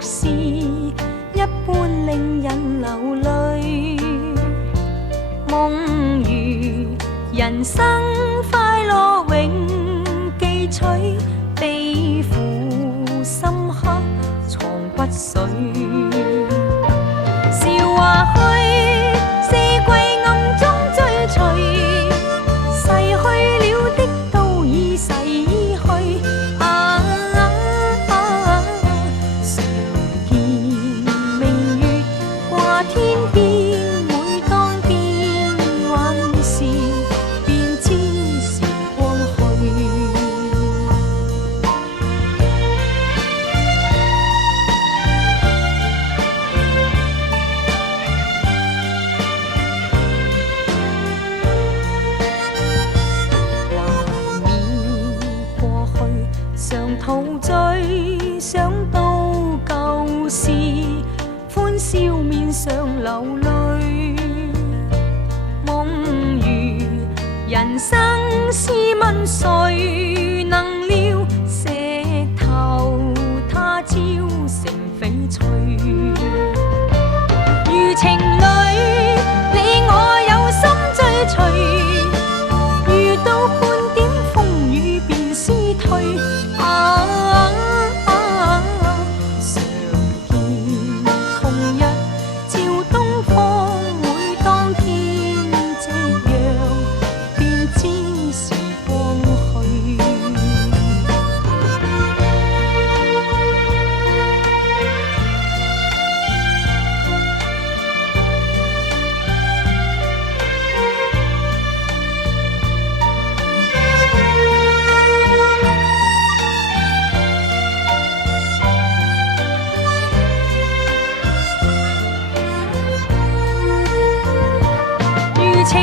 事一般令人流淚。夢如人生快樂永記取，悲苦深刻藏骨髓。笑話去，四季暗中追隨，逝去了的都已逝去。常見明月掛天邊，每當變幻時，便知時光去。常陶醉，想到舊事，歡笑面上流淚。夢如人生，試問誰能料，石頭他朝成翡翠。如情侶，你我有心追隨，遇到半點風雨便思退。常見同日照東方，每當天夕陽，便知時光去。如情